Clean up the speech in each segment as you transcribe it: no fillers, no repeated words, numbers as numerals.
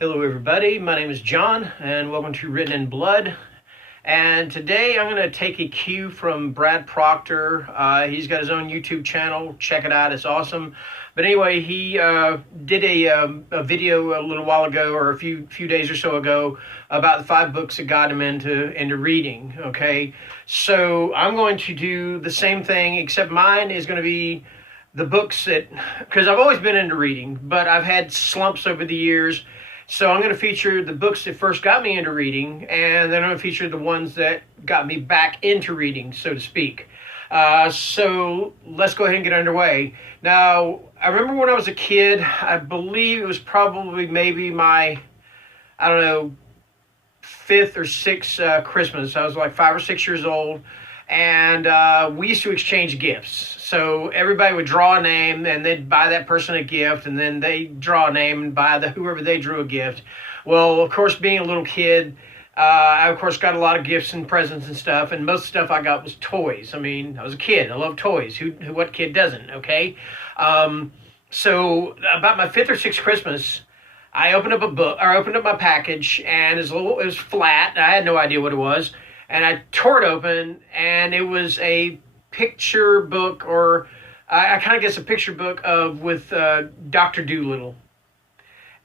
Hello, everybody. My name is John, and welcome to Written in Blood. And today I'm going to take a cue from Brad Proctor. He's got his own YouTube channel. Check it out. It's awesome. But anyway, he did a video a little while ago, or a few days or so ago, about the 5 books that got him into reading. Okay, so I'm going to do the same thing, except mine is going to be the books that, because I've always been into reading, but I've had slumps over the years. So I'm going to feature the books that first got me into reading, and then I'm going to feature the ones that got me back into reading, so to speak. So let's go ahead and get underway. Now, I remember when I was a kid, I believe it was probably maybe my, I don't know, 5th or 6th Christmas. I was like 5 or 6 years old, and we used to exchange gifts. So everybody would draw a name, and they'd buy that person a gift, and then they draw a name and buy whoever they drew a gift. Well, of course, being a little kid, I of course got a lot of gifts and presents and stuff, and most stuff I got was toys. I mean, I was a kid. I love toys. What kid doesn't? Okay. So about my 5th or 6th Christmas, I opened up a book, or opened up my package, and it was flat. I had no idea what it was. And I tore it open, and it was a picture book, or I kind of guess a picture book with Dr. Dolittle.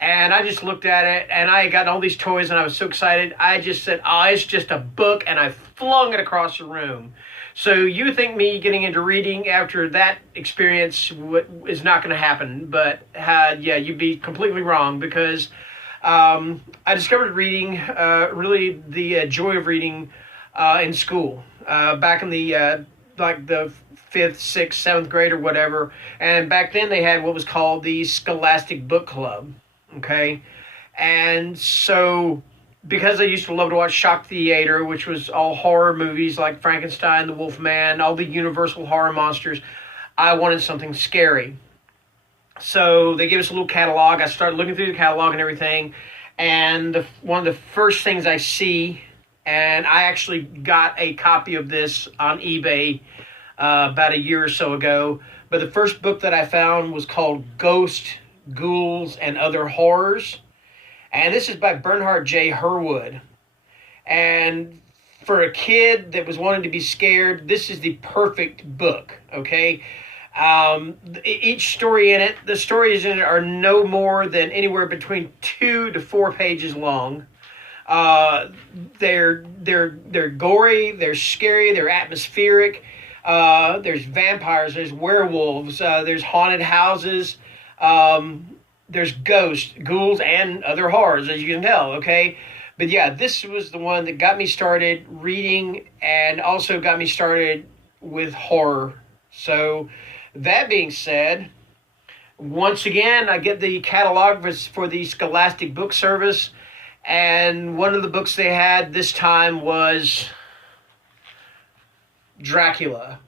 And I just looked at it, and I got all these toys, and I was so excited. I just said, "Oh, it's just a book," and I flung it across the room. So you think me getting into reading after that experience is not going to happen, but yeah, you'd be completely wrong, because I discovered reading, really the joy of reading in school, back in the like the 5th, 6th, 7th grade or whatever. And back then they had what was called the Scholastic Book Club. Okay. And so because I used to love to watch Shock Theater, which was all horror movies like Frankenstein, the Wolfman, all the Universal horror monsters, I wanted something scary. So they gave us a little catalog. I started looking through the catalog and everything. And one of the first things I see, and I actually got a copy of this on eBay about a year or so ago. But the first book that I found was called Ghosts, Ghouls, and Other Horrors. And this is by Bernard J. Herwood. And for a kid that was wanting to be scared, this is the perfect book, okay? Each story in it, the stories in it are no more than anywhere between 2 to 4 pages long. They're gory, they're scary, they're atmospheric. There's vampires, there's werewolves, there's haunted houses, there's ghosts, ghouls, and other horrors, as you can tell, okay? But yeah, this was the one that got me started reading, and also got me started with horror. So that being said, once again, I get the catalog for the Scholastic Book Service. And one of the books they had this time was Dracula.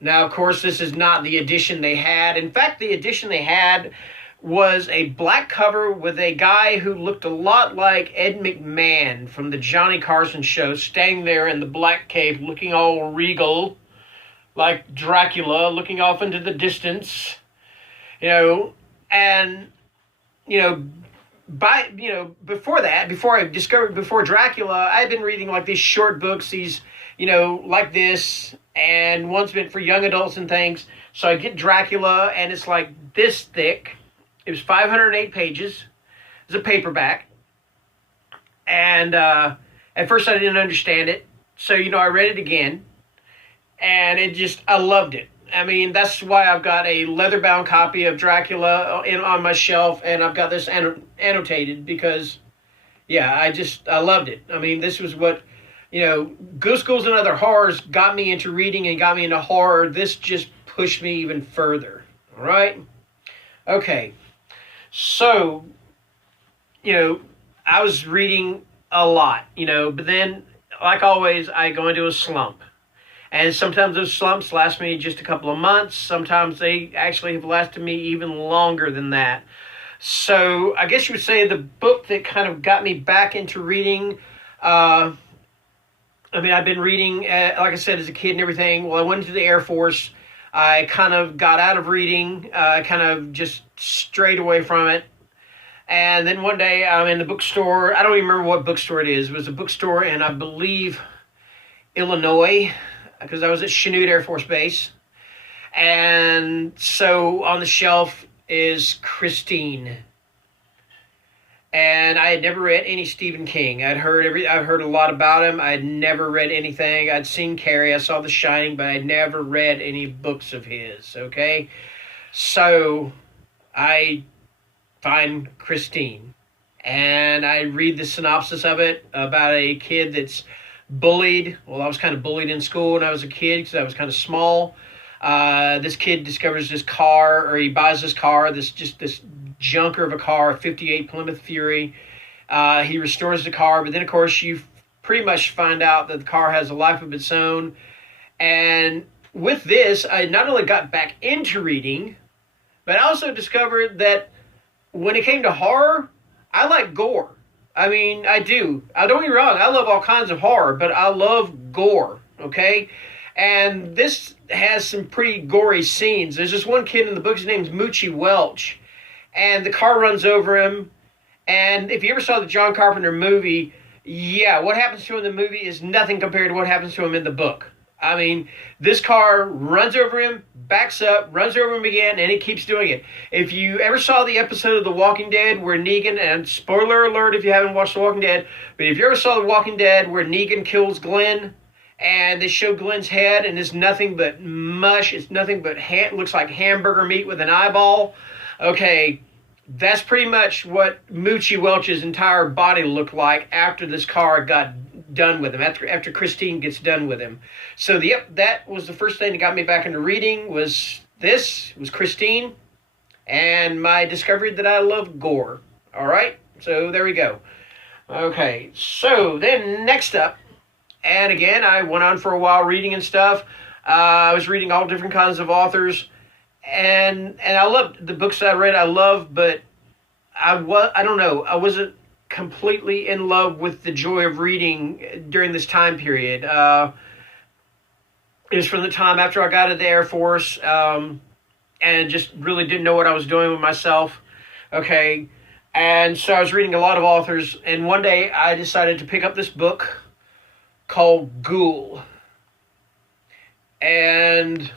Now, of course, this is not the edition they had. In fact, the edition they had was a black cover with a guy who looked a lot like Ed McMahon from the Johnny Carson show, standing there in the black cave looking all regal, like Dracula, looking off into the distance. And before Dracula, I'd been reading like these short books, these, like this, and one's meant for young adults and things. So I get Dracula, and it's like this thick. It was 508 pages. It's a paperback. And at first I didn't understand it. So, I read it again, and I loved it. I mean, that's why I've got a leather-bound copy of Dracula on my shelf, and I've got this annotated because, yeah, I loved it. I mean, this was what, Ghosts, Ghouls, and Other Horrors got me into reading and got me into horror. This just pushed me even further, all right? Okay, so, I was reading a lot, but then, like always, I go into a slump. And sometimes those slumps last me just a couple of months. Sometimes they actually have lasted me even longer than that. So I guess you would say the book that kind of got me back into reading, I've been reading, like I said, as a kid and everything. Well, I went into the Air Force. I kind of got out of reading, kind of just strayed away from it. And then one day I'm in the bookstore. I don't even remember what bookstore it is. It was a bookstore in, I believe, Illinois, because I was at Chanute Air Force Base. And so on the shelf is Christine. And I had never read any Stephen King. I'd heard a lot about him. I'd never read anything. I'd seen Carrie. I saw The Shining, but I'd never read any books of his. Okay, so I find Christine, and I read the synopsis of it about a kid that's bullied. Well, I was kind of bullied in school when I was a kid because I was kind of small. This kid discovers this car, or he buys this car, this junker of a car, a 58 Plymouth Fury. He restores the car, but then, of course, you pretty much find out that the car has a life of its own. And with this, I not only got back into reading, but I also discovered that when it came to horror, I like gore. I mean, I do. Don't get me wrong, I love all kinds of horror, but I love gore, okay? And this has some pretty gory scenes. There's this one kid in the book, his name's Moochie Welch, and the car runs over him. And if you ever saw the John Carpenter movie, yeah, what happens to him in the movie is nothing compared to what happens to him in the book. I mean, this car runs over him, backs up, runs over him again, and it keeps doing it. If you ever saw the episode of The Walking Dead where Negan, and spoiler alert if you haven't watched The Walking Dead, but if you ever saw The Walking Dead where Negan kills Glenn, and they show Glenn's head, and it's nothing but mush, it's nothing but looks like hamburger meat with an eyeball. Okay, that's pretty much what Moochie Welch's entire body looked like after this car got done with him, after Christine gets done with him. So, that was the first thing that got me back into reading, was Christine, and my discovery that I love gore. All right, so there we go. Okay, so then next up, and again, I went on for a while reading and stuff. I was reading all different kinds of authors, and I loved the books that I read. I loved, but I don't know. I wasn't completely in love with the joy of reading during this time period. It was from the time after I got out of the Air Force, and just really didn't know what I was doing with myself. Okay, and so I was reading a lot of authors, and one day I decided to pick up this book called Ghoul. And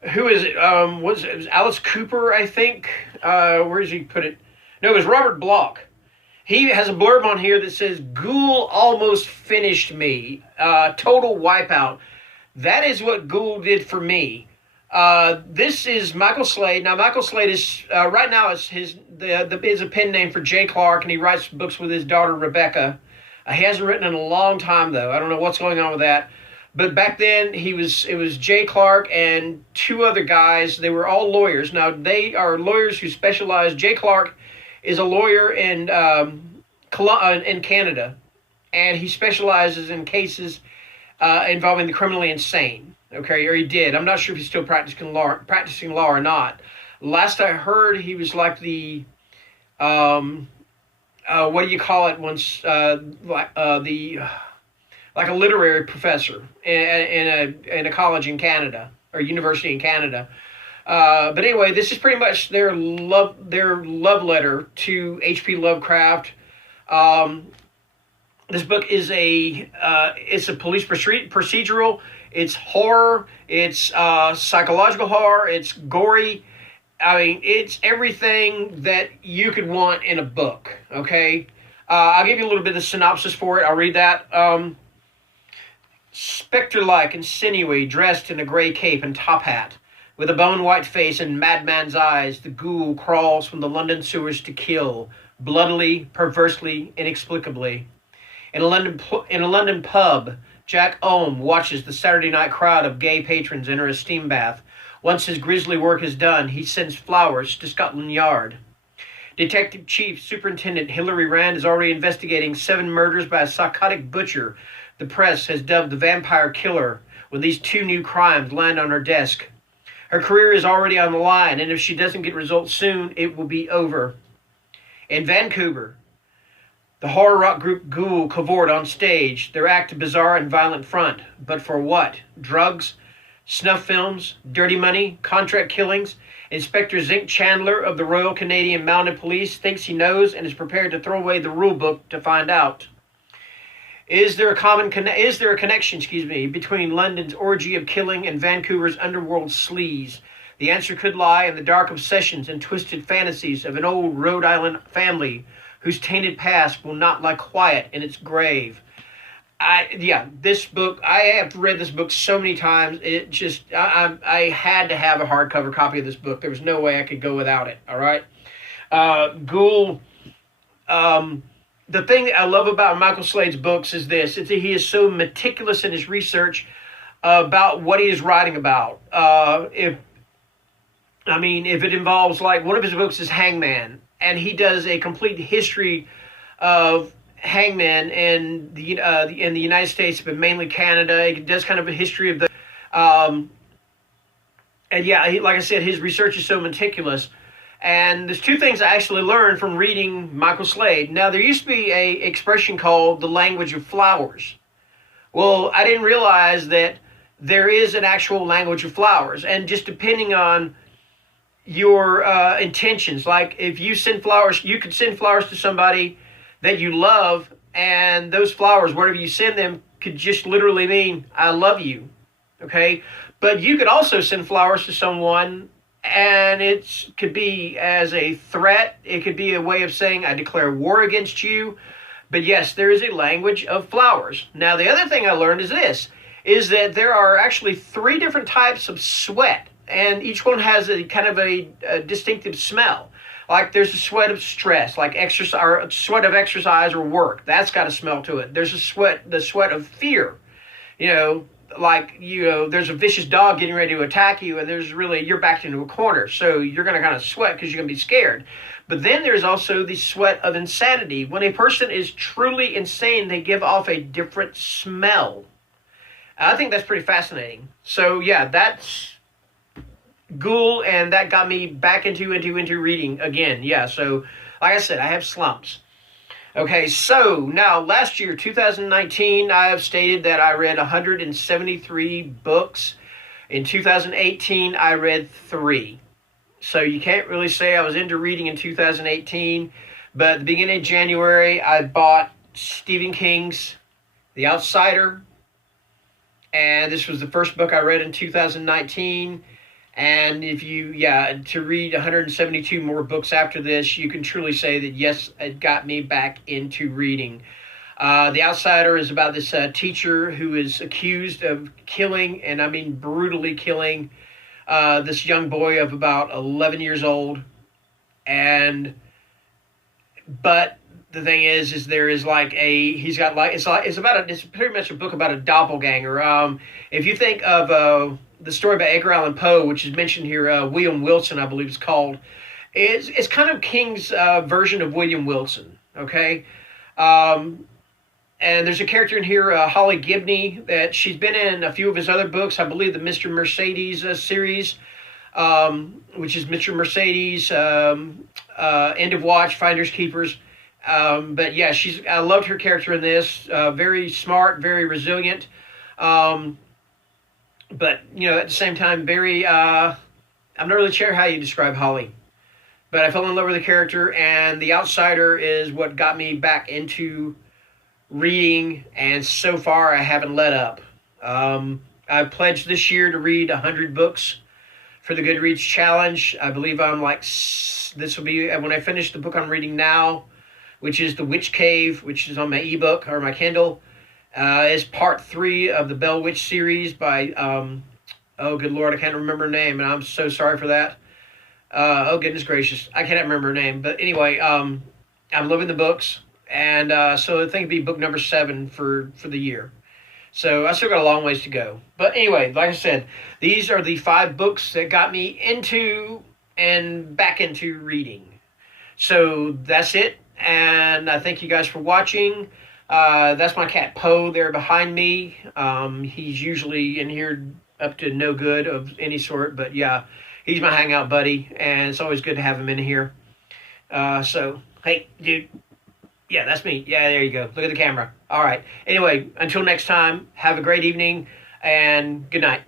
who is it? It was Alice Cooper, I think. Where does he put it? No, it was Robert Bloch. He has a blurb on here that says, "Ghoul almost finished me. Total wipeout." That is what Ghoul did for me. This is Michael Slade. Now, Michael Slade is, right now, is a pen name for Jay Clark, and he writes books with his daughter, Rebecca. He hasn't written in a long time, though. I don't know what's going on with that. But back then, it was Jay Clark and two other guys. They were all lawyers. Now, they are lawyers who specialize. Jay Clark is a lawyer in Canada, and he specializes in cases involving the criminally insane. Okay, or he did. I'm not sure if he's still practicing law or not. Last I heard, he was like the what do you call it? Like a literary professor in a college in Canada, or university in Canada. But anyway, this is pretty much their love letter to H.P. Lovecraft. This book is it's a police procedural. It's horror. It's psychological horror. It's gory. I mean, it's everything that you could want in a book, okay? I'll give you a little bit of synopsis for it. I'll read that. Spectre-like and sinewy, dressed in a gray cape and top hat, with a bone-white face and madman's eyes, the ghoul crawls from the London sewers to kill, bloodily, perversely, inexplicably. In a London pub, Jack Ohm watches the Saturday night crowd of gay patrons enter a steam bath. Once his grisly work is done, he sends flowers to Scotland Yard. Detective Chief Superintendent Hilary Rand is already investigating 7 murders by a psychotic butcher the press has dubbed the vampire killer when these 2 new crimes land on her desk. Her career is already on the line, and if she doesn't get results soon, it will be over. In Vancouver, the horror rock group Ghoul cavort on stage, their act a bizarre and violent front. But for what? Drugs? snuff films, dirty money, contract killings. Inspector Zink Chandler of the Royal Canadian Mounted Police thinks he knows and is prepared to throw away the rule book to find out. Is there a connection, between London's orgy of killing and Vancouver's underworld sleaze? The answer could lie in the dark obsessions and twisted fantasies of an old Rhode Island family whose tainted past will not lie quiet in its grave. This book, I have read this book so many times. I had to have a hardcover copy of this book. There was no way I could go without it. All right. Ghoul. The thing that I love about Michael Slade's books is this: he is so meticulous in his research about what he is writing about. If it involves, like, one of his books is Hangman, and he does a complete history of hangmen in the United States, but mainly Canada. He does kind of a history of the, like I said, his research is so meticulous. And there's two things I actually learned from reading Michael Slade. Now, there used to be a expression called the language of flowers. Well, I didn't realize that there is an actual language of flowers, and just depending on your intentions, like if you send flowers, you could send flowers to somebody that you love, and those flowers, wherever you send them, could just literally mean, I love you, okay? But you could also send flowers to someone, and it could be as a threat. It could be a way of saying, I declare war against you. But yes, there is a language of flowers. Now, the other thing I learned is that there are actually 3 different types of sweat, and each one has a kind of a distinctive smell. Like, there's a sweat of stress, like exercise, or sweat of exercise or work. That's got a smell to it. There's the sweat of fear. There's a vicious dog getting ready to attack you, and you're backed into a corner. So you're going to kind of sweat because you're going to be scared. But then there's also the sweat of insanity. When a person is truly insane, they give off a different smell. I think that's pretty fascinating. So yeah, that's Ghoul, and that got me back into reading again. Yeah, so like I said, I have slumps. Okay, so now last year, 2019, I have stated that I read 173 books. In 2018, I read 3. So you can't really say I was into reading in 2018, but at the beginning of January, I bought Stephen King's The Outsider, and this was the first book I read in 2019. And to read 172 more books after this, you can truly say that, yes, it got me back into reading. The Outsider is about this teacher who is accused of killing, and I mean brutally killing, this young boy of about 11 years old. But the thing is there is it's pretty much a book about a doppelganger. If you think of the story by Edgar Allan Poe, which is mentioned here, William Wilson, I believe it's called. It's kind of King's version of William Wilson, okay? And there's a character in here, Holly Gibney, that she's been in a few of his other books. I believe the Mr. Mercedes series, which is Mr. Mercedes, End of Watch, Finders Keepers. But yeah, I loved her character in this. Very smart, very resilient. But, at the same time, very, I'm not really sure how you describe Holly. But I fell in love with the character, and The Outsider is what got me back into reading, and so far I haven't let up. I pledged this year to read 100 books for the Goodreads Challenge. I believe this will be, when I finish the book I'm reading now, which is The Witch Cave, which is on my ebook, or my Kindle. It's part 3 of the Bell Witch series by, oh good Lord, I can't remember her name, and I'm so sorry for that. Oh goodness gracious, I cannot remember her name. But anyway, I'm loving the books, and so I think it'd be book number 7 for the year. So I still got a long ways to go. But anyway, like I said, these are the 5 books that got me into and back into reading. So that's it, and I thank you guys for watching. That's my cat Poe there behind me. He's usually in here up to no good of any sort, but yeah, he's my hangout buddy, and it's always good to have him in here. So, hey, dude. Yeah, that's me. Yeah, there you go. Look at the camera. All right. Anyway, until next time, have a great evening, and good night.